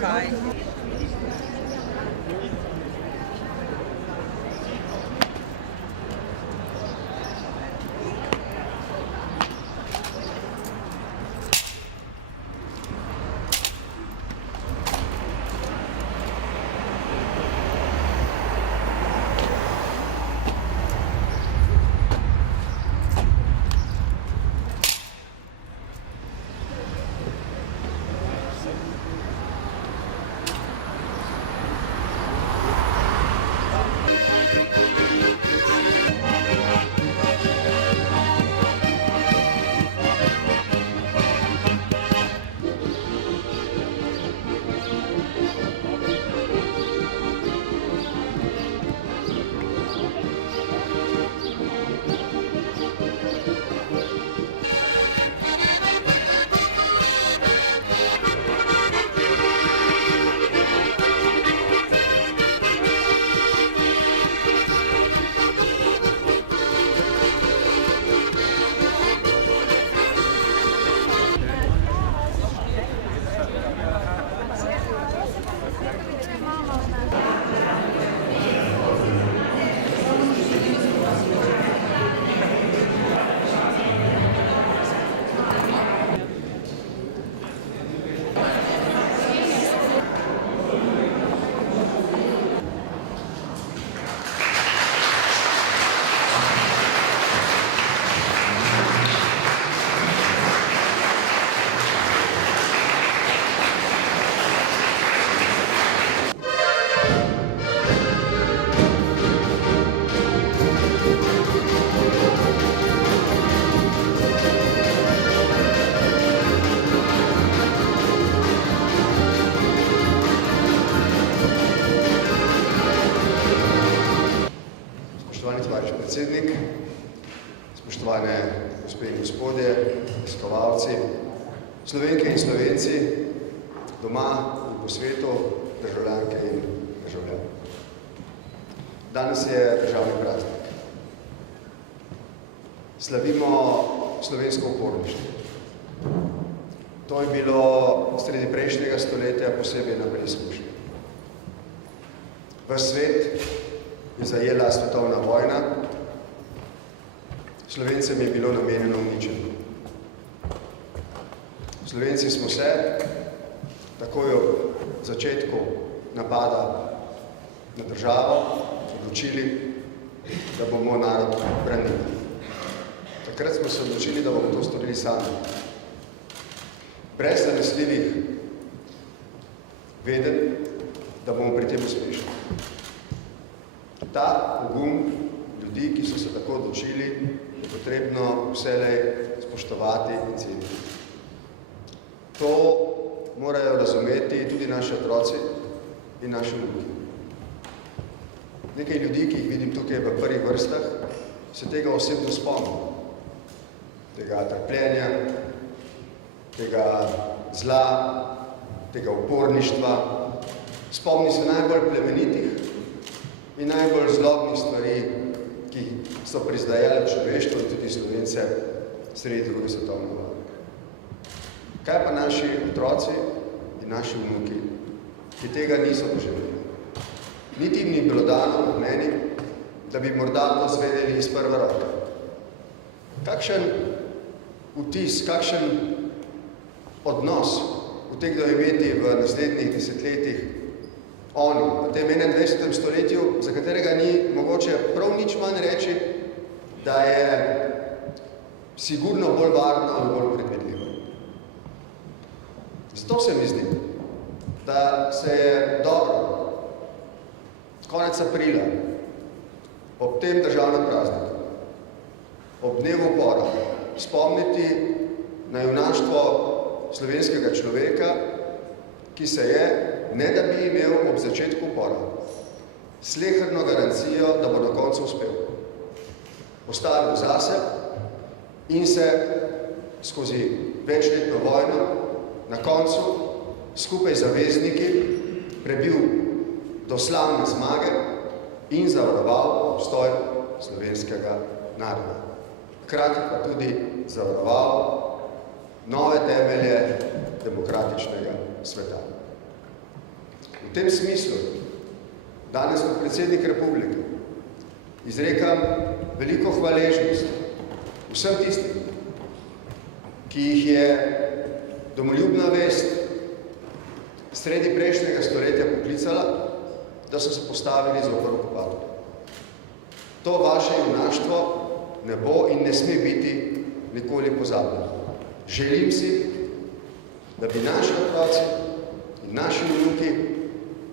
zakaj. Spoštovani tovariš predsednik, spoštovane gospe in gospodje, obiskovalci, Slovenke in Slovenci, doma in po svetu, državljanke in državljani. Danes je državni praznik. Slavimo slovensko uporništvo. To je bilo sredi prejšnjega stoletja posebej na preizkušnji. Ves svet je zajela svetovna vojna, Slovencem je bilo namenjeno uničenje. Slovenci smo se takoj ob začetku napada na državo odločili, da bomo narod branili. Takrat smo se odločili, da bomo to storili sami. Brez zanesljivih vedenj, da bomo pri tem uspešni. Ta pogum ljudi, ki so se tako odločili, je potrebno vselej spoštovati in ceniti. To morajo razumeti tudi naši otroci in naši vnuki. Nekaj ljudi, ki jih vidim tukaj v prvih vrstah, se tega osebno spomnijo. Tega trpljenja, tega zla, tega uporništva. Spomni se najbolj plemenitih in najbolj zlobnih stvari, ki so prizdajale človeštvo in tudi Slovence sredi druge svetovne vojne. Kaj pa naši otroci in naši vnuki, ki tega niso doživeli? Niti jim ni bilo dano od meni, da bi morda to zvedeli iz prve roke. Kakšen vtis, kakšen odnos utegnejo imeti v naslednjih desetletjih oni, v tem 21. stoletju, za katerega ni mogoče prav nič manj reči, da je sigurno bolj varno in bolj predvidljivo. Zato se mi zdi, da se je dobro konec aprila, ob tem državnem prazniku, ob dnevu upora, spomniti na junaštvo slovenskega človeka, ki se je, ne da bi imel ob začetku upora, sleherno garancijo, da bo na koncu uspel. Postavil zase in se skozi večletno vojno na koncu skupaj z zavezniki prebil do slavne zmage in zavaroval obstoj slovenskega naroda. Hkrati pa tudi zavaroval nove temelje demokratičnega sveta. V tem smislu, danes kot predsednik republike, izrekam veliko hvaležnost vsem tistim, ki jih je domoljubna vest sredi prejšnjega stoletja poklicala, da so se postavili za prvo okupator. To vaše junaštvo ne bo in ne sme biti nikoli pozabljeno. Želim si, da bi naši otroci in naši vnuki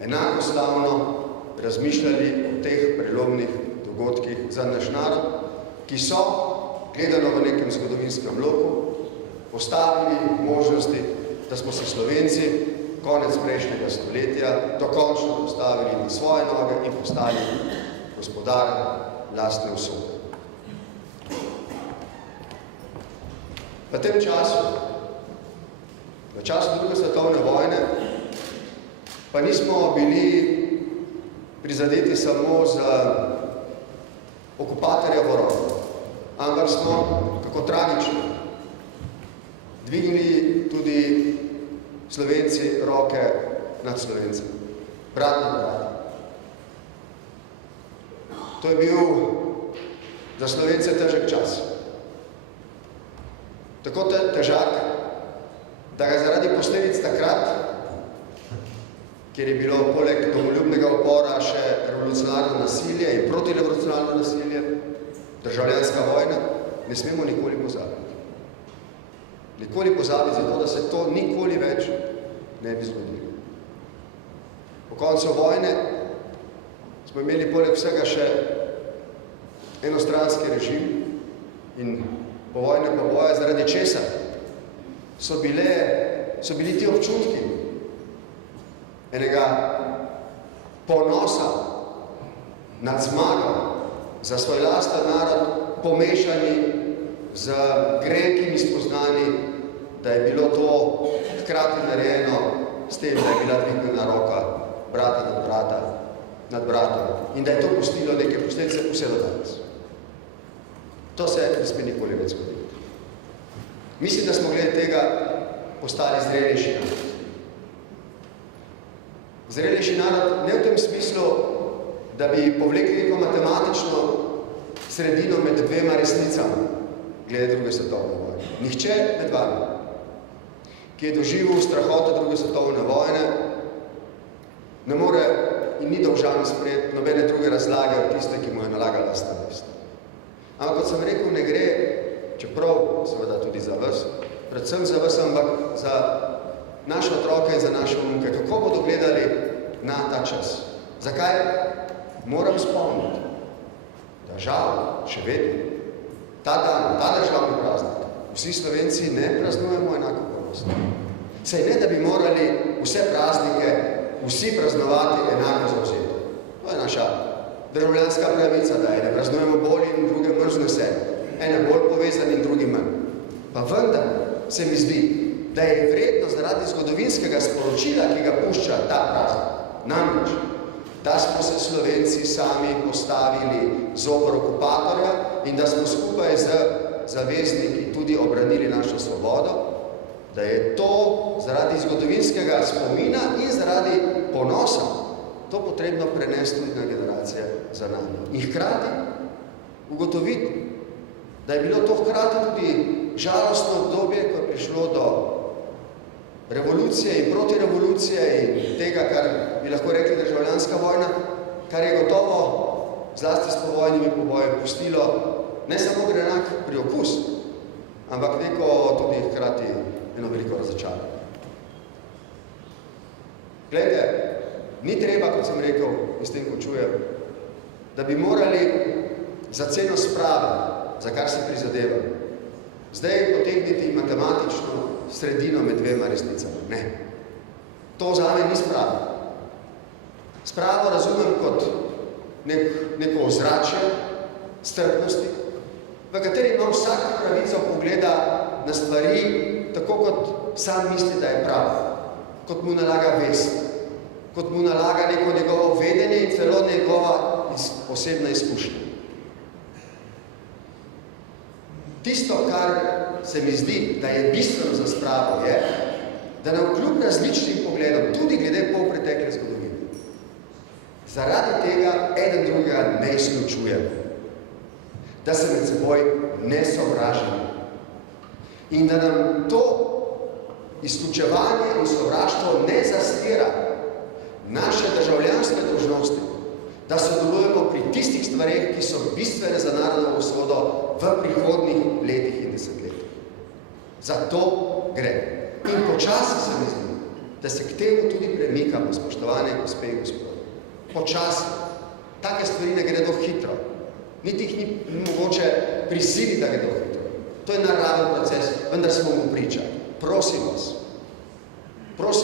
enako slavno razmišljali o teh prelomnih dogodkih za naš narod, ki so, gledano v nekem zgodovinskem loku, postavili možnosti, da smo se Slovenci konec prejšnjega stoletja dokončno postavili na svoje noge in postali gospodar lastne usode. V tem času, v času druge svetovne vojne, pa nismo bili prizadeti samo z okupatorja v roko, ampak smo, kako tragično, dvignili tudi Slovenci roke nad Slovencem. Brat nad brat. To je bil za Slovence težek čas. Tako težak, da ga zaradi posledic takrat, kjer je bilo poleg domoljubnega upora še revolucionarno nasilje in protirevolucionarno nasilje, državljanska vojna, ne smemo nikoli pozabiti. Nikoli pozabiti zato, da se to nikoli več ne bi zgodilo. Po koncu vojne smo imeli poleg vsega še enostranski režim in povojne poboje, zaradi česa so bili ti občutki enega ponosa nad zmago za svoj lasten narod pomešani z grenkimi spoznanji, da je bilo to hkrati narejeno s tem, da je bila dvignjena roka brata nad bratom in da je to pustilo neke posledice vse do danes. To se ne sme nikoli več zgoditi. Mislim, da smo glede tega postali zrelejši narod. Zrelejši narod ne v tem smislu, da bi povlekli neko matematično sredino med dvema resnicami, glede druge svetovne vojne. Nihče med vami, ki je doživel strahote druge svetovne vojne, ne more in ni dolžan sprejeti nobene druge razlage od tiste, ki mu je nalagala lastna vest. Ampak, kot sem rekel, ne gre, čeprav seveda tudi za vas, predvsem za vas, ampak za naše otroke in za naše vnuke, kako bodo gledali na ta čas. Zakaj? Moram spomniti, da žal, še vedno, ta dan, ta državni praznik, vsi Slovenci ne praznujemo enako ponosno. Saj ne, da bi morali vse praznike vsi praznovati enako zavzeto. To je naša državljanska pravica, da ene praznujemo bolj in druge mrzne vse. Ene bolj povezani in drugi manj. Pa vendar se mi zdi, da je vredno zaradi zgodovinskega sporočila, ki ga pušča ta praznik. Namreč, da smo se Slovenci sami postavili zoper okupatorja in da smo skupaj z zavezniki tudi obranili našo svobodo, da je to zaradi zgodovinskega spomina in zaradi ponosa to potrebno prenesti tudi na generacije za nami. In hkrati ugotoviti, da je bilo to hkrati tudi žalostno obdobje, ko je prišlo do revolucije in protirevolucije in tega, kar bi lahko rekli državljanska vojna, kar je gotovo zlasti s povojnimi poboji pustilo ne samo grenak priokus, ampak neko tudi hkrati eno veliko razočaranje. Glejte, ni treba, kot sem rekel, in s tem končujem, da bi morali za ceno sprave, za kar se prizadeva, zdaj potegniti matematično sredino med dvema resnicami. Ne. To zame ni sprava. Spravo razumem kot neko ozračje strpnosti, v kateri ima vsak pravico pogleda na stvari, tako kot sam misli, da je prav, kot mu nalaga vest, kot mu nalaga neko njegovo vedenje in celo njegova osebna izkušnja. Tisto, kar se mi zdi, da je bistveno za spravo, je, da navkljub različnim pogledom, tudi glede polpretekle zgodovine. Zaradi tega eden drugega ne izključujemo, da se med seboj ne sovražimo in da nam to izključevanje in sovraštvo ne zastira naše državljanske dolžnosti, da sodelujemo pri tistih stvareh, ki so bistvene za narodno usodo v prihodnjih letih in desetletjih. Zato gre. In počasi se mi zdi, da se k temu tudi premikamo, spoštovane gospe in gospodje. Počasi. Take stvari ne gredo hitro. Niti jih ni mogoče prisiliti, da gredo hitro. To je naraven proces, vendar smo mu priča. Prosim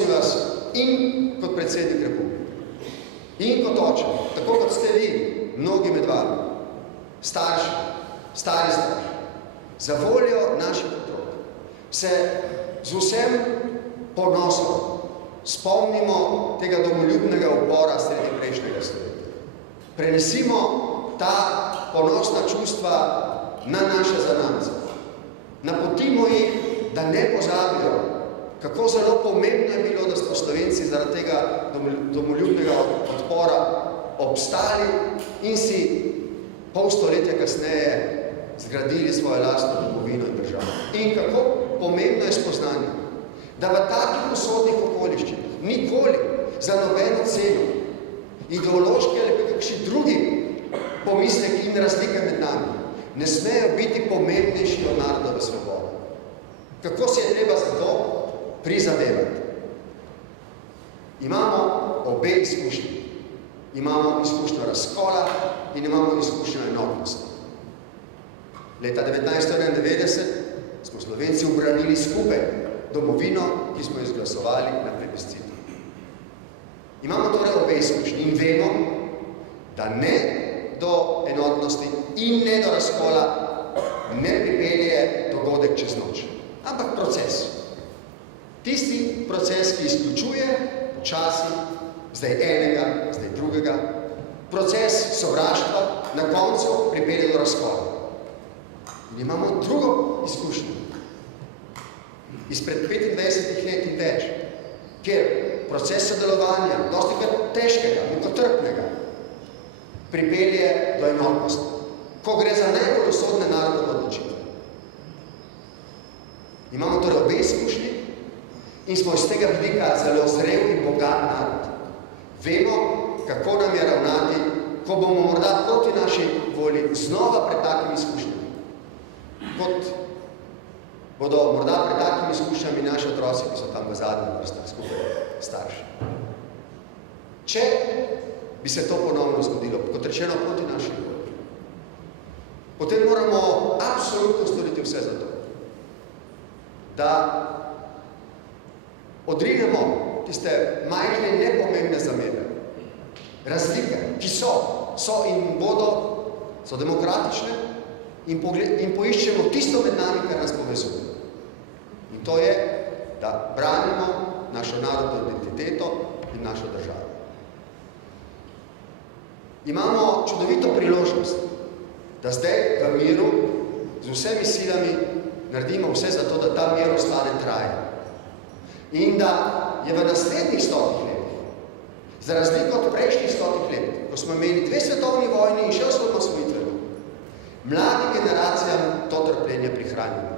vas, in kot predsednik republike, in kot oče, tako kot ste vi, mnogi med vami, stari starši, za voljo naših otrok, se z vsem ponosom spomnimo tega domoljubnega upora sredi prejšnjega stoletja. Prenesimo ta ponosna čustva na naše zanamce. Napotimo jih, da ne pozabijo, kako zelo pomembno je bilo, da smo Slovenci zaradi tega domoljubnega odpora obstali in si pol stoletja kasneje zgradili svojo lastno domovino in državo. In kako pomembno je spoznanje, da v takih usodnih okoliščinah nikoli za nobeno ceno ideološki ali kakšni drugi pomisleki in razlike med nami ne smejo biti pomembnejši od narodove svobode. Kako se je treba za to prizadevati? Imamo obe izkušnji. Imamo izkušnjo razkola in imamo izkušnjo enotnosti. Leta 1991 smo Slovenci ubranili skupaj domovino, ki smo izglasovali na plebiscitu. Imamo torej obe izkušnji in vemo, da ne do enotnosti in ne do razkola ne pripelje dogodek čez noč, ampak proces. Tisti proces, ki izključuje počasi, zdaj enega, zdaj drugega, proces sovraštva na koncu pripelje do razkola. In imamo drugo izkušnjo, izpred 25 let in več, kjer proces sodelovanja, dosti kar težkega, mukotrpnega, pripelje do enotnosti, ko gre za najbolj usodne narodne odločitve. Imamo torej obe izkušnji in smo iz tega vidika zelo zrel in bogat narod. Vemo, kako nam je ravnati, ko bomo morda proti naši volji znova pred takimi izkušnjami. Kot bodo morda pred takimi izkušnjami naši otroci, ki so tam v zadnjem vrstah skupaj starši. Če bi se to ponovno zgodilo, kot rečeno proti naši volji, potem moramo absolutno storiti vse za to, da odrinemo tiste majhne in nepomembne zamere, razlike, ki so in bodo, so demokratične in poiščemo tisto med nami, kar nas povezuje. In to je, da branimo našo narodno identiteto in našo državo. Imamo čudovito priložnost, da zdaj v miru z vsemi silami naredimo vse za to, da ta mir ostane trajen. In da je v naslednjih 100 letih, za razliko od prejšnjih 100 let, ko smo imeli 2 svetovni vojni in še osamosvojitveno, mladim generacijam to trpljenje prihranimo.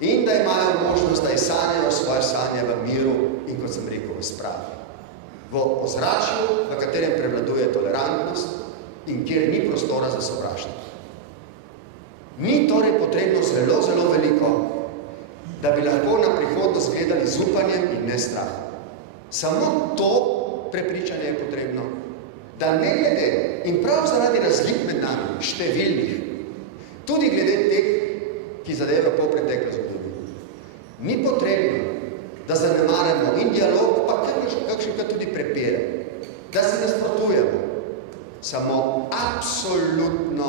In da imajo možnost, da izsanjajo svoje sanje v miru in, kot sem rekel, v spravi. V ozračju, v katerem prevladuje tolerantnost in kjer ni prostora za sovraštvo. Ni torej potrebno zelo, zelo veliko, da bi lahko na prihodnost gledali z upanjem in ne strahom. Samo to prepričanje je potrebno, da ne glede in prav zaradi razlik med nami, številnih, tudi glede teh, ki zadevajo polpreteklo zgodovino, ni potrebno, da zanemarjamo in dialog, pa kakšenkrat tudi prepire, da se nasprotujemo. Samo absolutno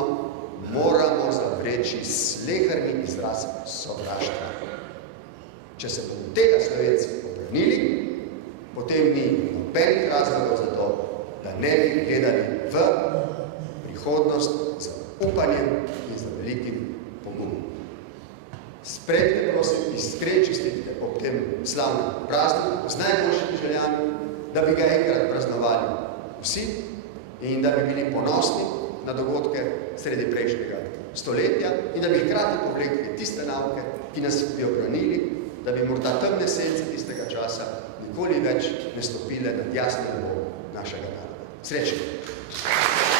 moramo zavreči sleherni izraz sovraštva. Če se bomo tega Slovenci obranili, potem ni nobenih razlogov za to, da ne bi gledali v prihodnost z upanjem in z velikim pogumom. Sprejte, prosim, iskrene čestitke ob tem slavnem prazniku z najboljšimi željami, da bi ga enkrat praznovali vsi in da bi bili ponosni na dogodke sredi prejšnjega stoletja in da bi hkrati povlekli tiste nauke, ki nas bi obranili, da bi morda temne sence tistega časa nikoli več ne stopile nad jasno nebo našega naroda. Srečno!